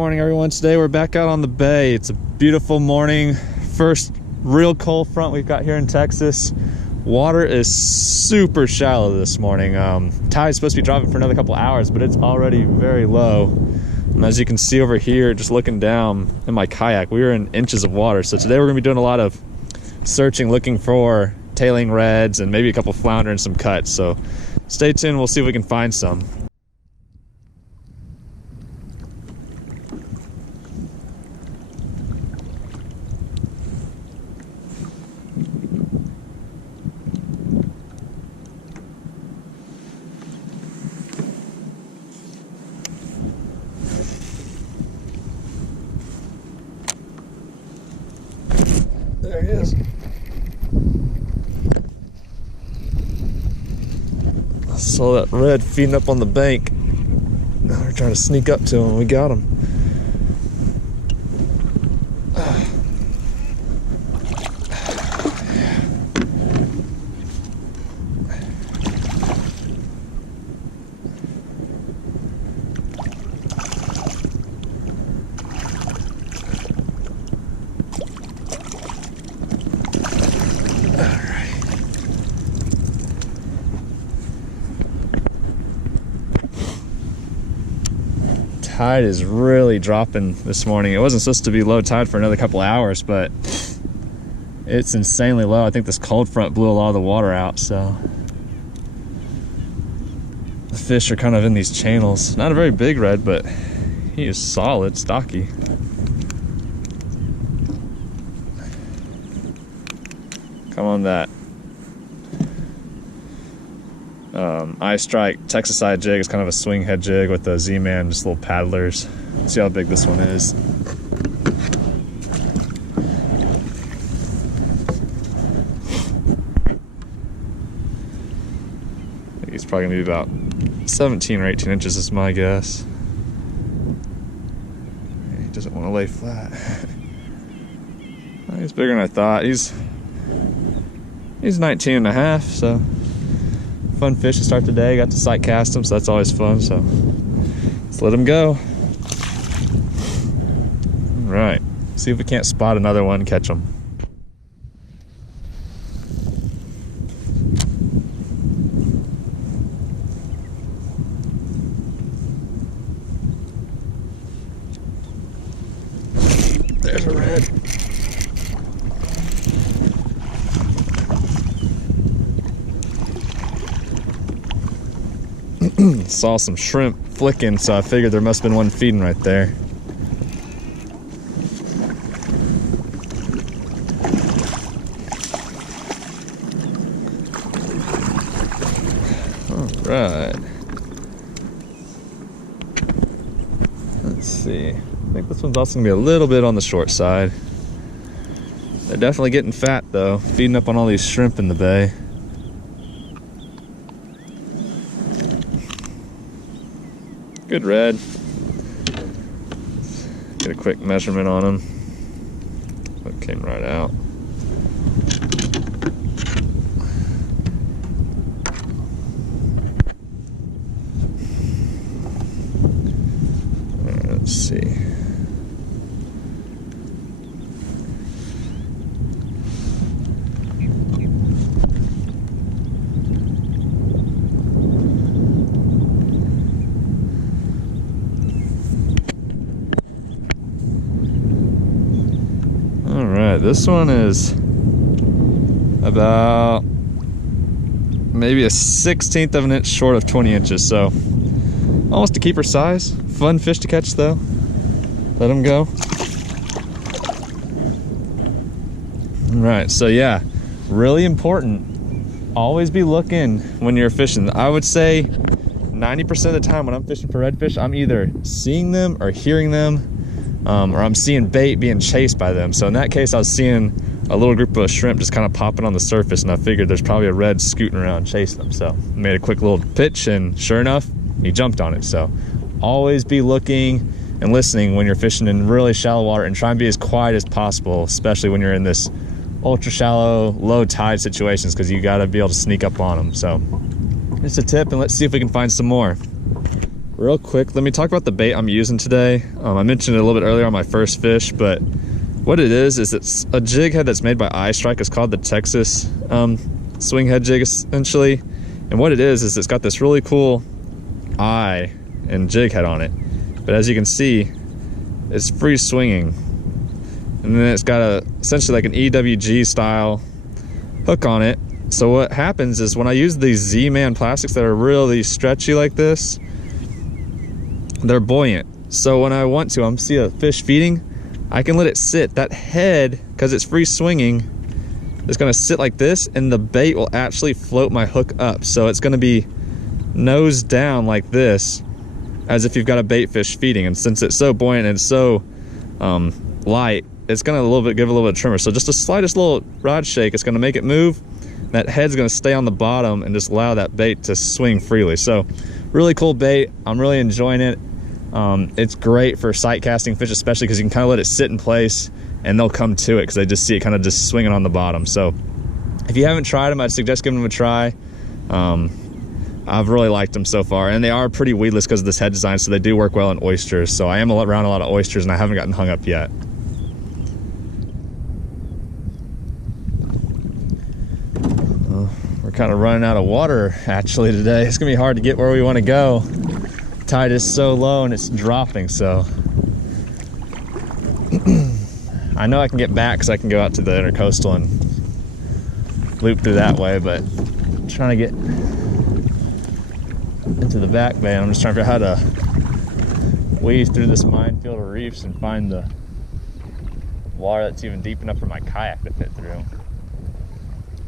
morning, everyone. Today we're back out on the bay. It's a beautiful morning. First real cold front we've got here in Texas. Water is super shallow this morning. Tide's supposed to be dropping for another couple hours, but it's already very low. And as you can see over here, just looking down in my kayak, we were in inches of water. So today we're gonna be doing a lot of searching, looking for tailing reds and maybe a couple flounder and some cuts. So stay tuned, we'll see if we can find some. There he is. I saw that red feeding up on the bank. Now we're trying to sneak up to him. We got him. Tide is really dropping this morning. It wasn't supposed to be low tide for another couple hours, but it's insanely low. I think this cold front blew a lot of the water out, so the fish are kind of in these channels. Not a very big red, but he is solid, stocky. Come on, that eye strike Texas side jig is kind of a swing head jig with the Z-Man, just little paddlers. Let's see how big this one is. I think he's probably gonna be about 17 or 18 inches is my guess. He doesn't want to lay flat. He's bigger than I thought. He's 19 and a half, so fun fish to start the day. Got to sight cast him, so that's always fun. So let's let him go. All right, see if we can't spot another one, catch him. There's a red. Saw some shrimp flicking, so I figured there must have been one feeding right there. All right. Let's see. I think this one's also gonna be a little bit on the short side. They're definitely getting fat though, feeding up on all these shrimp in the bay. Good red. Get a quick measurement on him. That came right out. All right, let's see. This one is about maybe a 1/16 of an inch short of 20 inches, so almost a keeper size. Fun fish to catch though. Let him go. All right, so yeah, really important. Always be looking when you're fishing. I would say 90% of the time when I'm fishing for redfish, I'm either seeing them or hearing them, or I'm seeing bait being chased by them. So in that case, I was seeing a little group of shrimp just kind of popping on the surface, and I figured there's probably a red scooting around chasing them. So I made a quick little pitch, and sure enough, he jumped on it. So always be looking and listening when you're fishing in really shallow water, and try and be as quiet as possible, especially when you're in this ultra shallow, low tide situations, because you got to be able to sneak up on them. So just a tip, and let's see if we can find some more. Real quick, let me talk about the bait I'm using today. I mentioned it a little bit earlier on my first fish, but what it is it's a jig head that's made by iStrike. It's called the Texas swing head jig, essentially. And what it is it's got this really cool eye and jig head on it. But as you can see, it's free swinging. And then it's got essentially like an EWG style hook on it. So what happens is when I use these Z-Man plastics that are really stretchy like this, they're buoyant. So when I want to, see a fish feeding, I can let it sit. That head, because it's free swinging, is gonna sit like this, and the bait will actually float my hook up. So it's gonna be nose down like this, as if you've got a bait fish feeding. And since it's so buoyant and so light, it's gonna give a little bit of tremor. So just the slightest little rod shake, it's gonna make it move. That head's gonna stay on the bottom and just allow that bait to swing freely. So really cool bait. I'm really enjoying it. It's great for sight casting fish, especially because you can kind of let it sit in place and they'll come to it because they just see it kind of just swinging on the bottom. So if you haven't tried them, I'd suggest giving them a try. I've really liked them so far, and they are pretty weedless because of this head design, so they do work well in oysters. So I am around a lot of oysters and I haven't gotten hung up yet. We're kind of running out of water actually today. It's gonna be hard to get where we want to go. Tide is so low and it's dropping, so I know I can get back because I can go out to the intercoastal and loop through that way, but I'm trying to get into the back bay. I'm just trying to figure out how to weave through this minefield of reefs and find the water that's even deep enough for my kayak to fit through.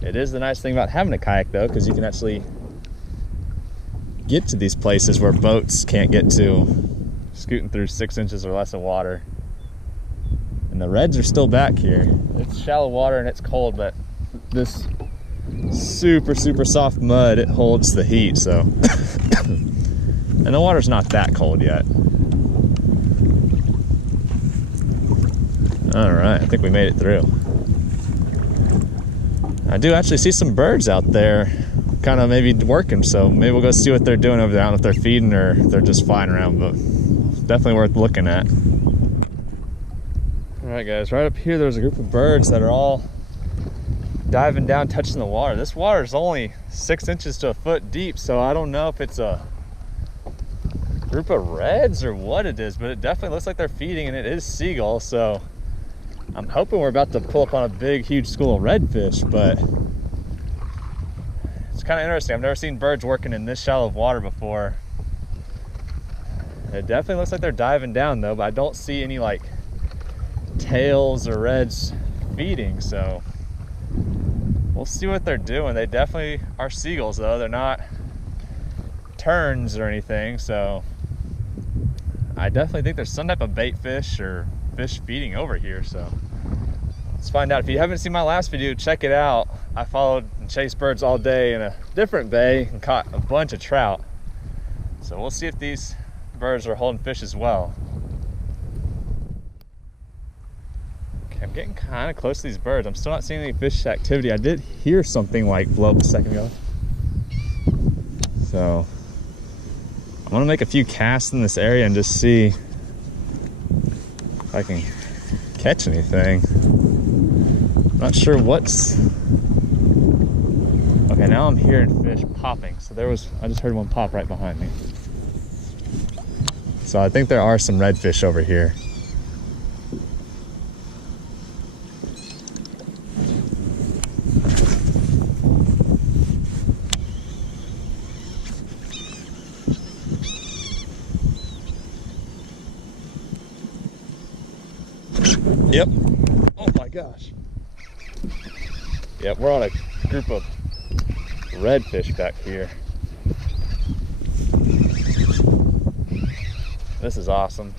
It is the nice thing about having a kayak though, because you can actually get to these places where boats can't get to, scooting through 6 inches or less of water. And the reds are still back here. It's shallow water and it's cold, but this super soft mud, it holds the heat. So and the water's not that cold yet. All right, I think we made it through. I do actually see some birds out there kind of maybe working, so maybe we'll go see what they're doing over there. I don't know if they're feeding or if they're just flying around, but definitely worth looking at. All right guys, right up here there's a group of birds that are all diving down, touching the water. This water is only 6 inches to a foot deep, so I don't know if it's a group of reds or what it is, but it definitely looks like they're feeding, and it is seagulls, so I'm hoping we're about to pull up on a big huge school of redfish. But it's kind of interesting. I've never seen birds working in this shallow of water before. It definitely looks like they're diving down though, but I don't see any like tails or reds feeding, so we'll see what they're doing. They definitely are seagulls though. They're not terns or anything, so I definitely think there's some type of bait fish or fish feeding over here. So let's find out. If you haven't seen my last video, check it out. I followed and chased birds all day in a different bay and caught a bunch of trout. So we'll see if these birds are holding fish as well. Okay, I'm getting kind of close to these birds. I'm still not seeing any fish activity. I did hear something like blow up a second ago. So I'm gonna make a few casts in this area and just see if I can catch anything. I'm not sure what's... Okay, now I'm hearing fish popping. So I just heard one pop right behind me. So I think there are some redfish over here. Yep. Oh my gosh. Yep, we're on a group of redfish back here. This is awesome.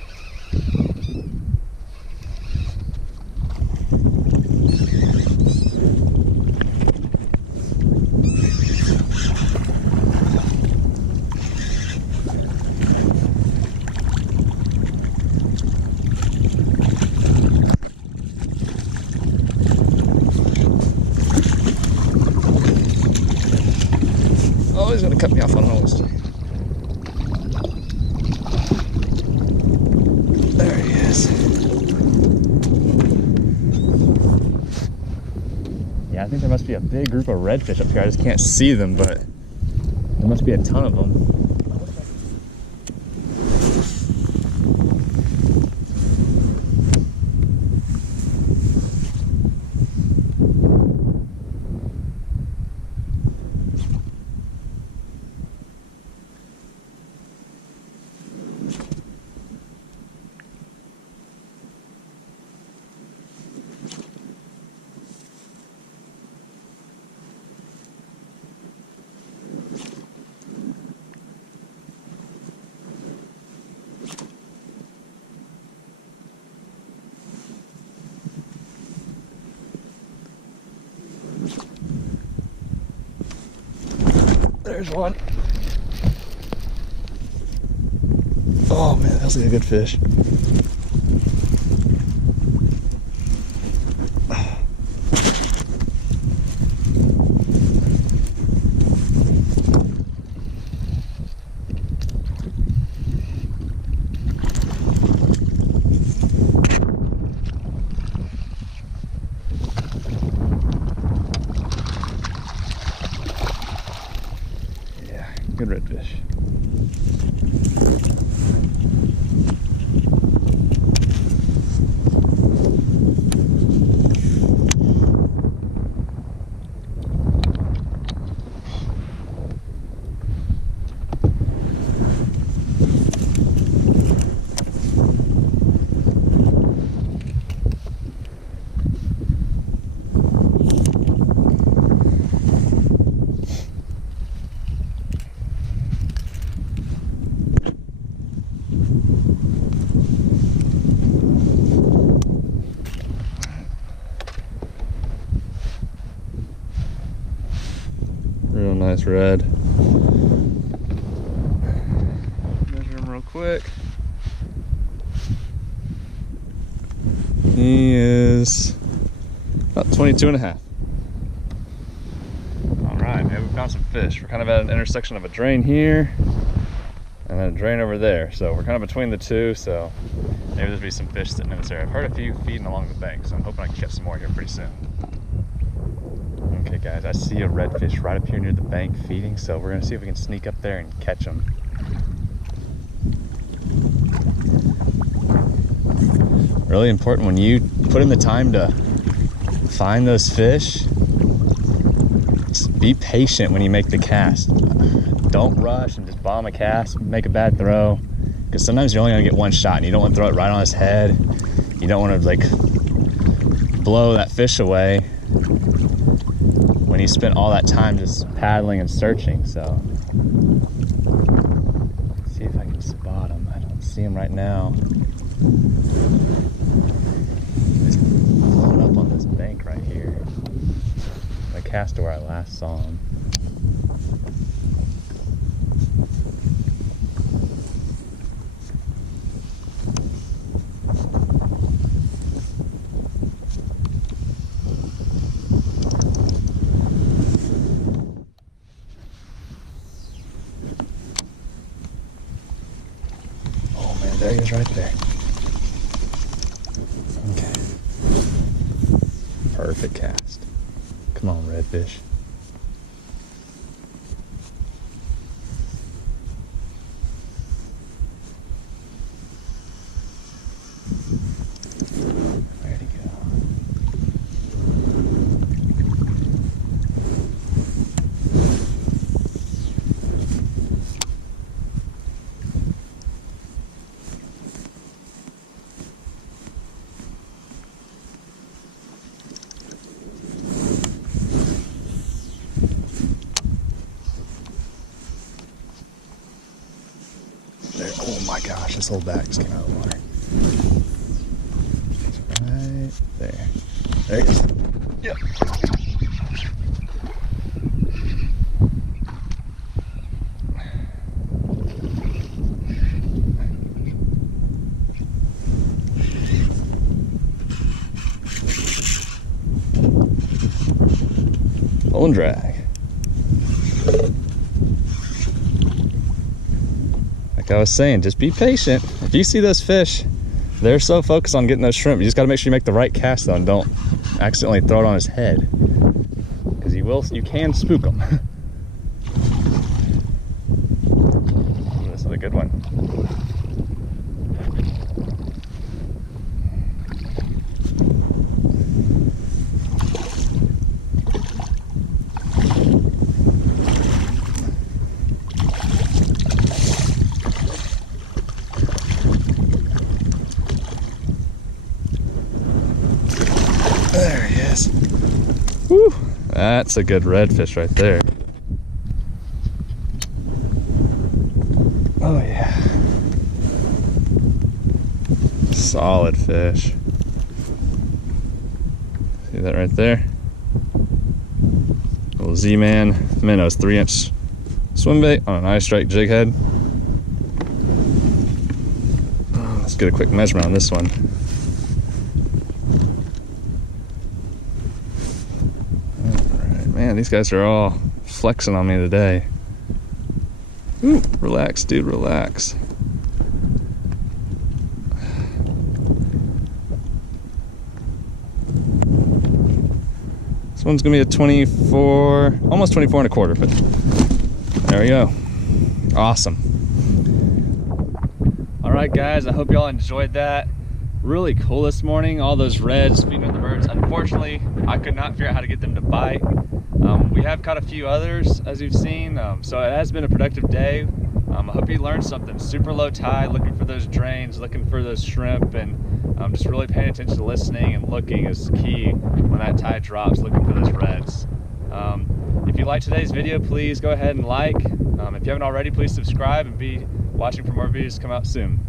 Oh, he's gonna cut me off on an oyster. I think there must be a big group of redfish up here. I just can't see them, but there must be a ton of them. There's one. Oh man, that was like a good fish. Good redfish. Real nice red. Measure him real quick. He is about 22 and a half. All right, man, we found some fish. We're kind of at an intersection of a drain here and then a drain over there. So we're kind of between the two, so maybe there'll be some fish sitting in this area. I've heard a few feeding along the bank, so I'm hoping I can catch some more here pretty soon. Okay guys, I see a redfish right up here near the bank feeding, so we're gonna see if we can sneak up there and catch him. Really important when you put in the time to find those fish, just be patient when you make the cast. Don't rush and just bomb a cast, make a bad throw, because sometimes you're only gonna get one shot and you don't want to throw it right on his head. You don't want to like blow that fish away when you spent all that time just paddling and searching. So let's see if I can spot him. I don't see him right now. He's blown up on this bank right here. I cast to where I last saw him. There he is right there. Okay. Perfect cast. Come on, redfish. Where'd he go? Oh my gosh, this whole back just came out of the water. He's right there. There he is. Yep. Pull and drag. Like I was saying, just be patient. If you see those fish, They're so focused on getting those shrimp. You just got to make sure you make the right cast though, and don't accidentally throw it on his head, because you can spook them. This is a good one. There he is. Woo! That's a good redfish right there. Oh yeah. Solid fish. See that right there? Little Z-Man minnows, 3-inch swim bait on an ice strike jig head. Let's get a quick measurement on this one. Man, these guys are all flexing on me today. Ooh, relax, dude, relax. This one's gonna be a 24, almost 24 and a quarter, but there we go. Awesome. All right, guys, I hope y'all enjoyed that. Really cool this morning, all those reds feeding on the birds. Unfortunately, I could not figure out how to get them to bite. We have caught a few others, as you've seen, so it has been a productive day. I hope you learned something. Super low tide, looking for those drains, looking for those shrimp, and just really paying attention to listening and looking is key when that tide drops, looking for those reds. If you liked today's video, please go ahead and like. If you haven't already, please subscribe and be watching for more videos to come out soon.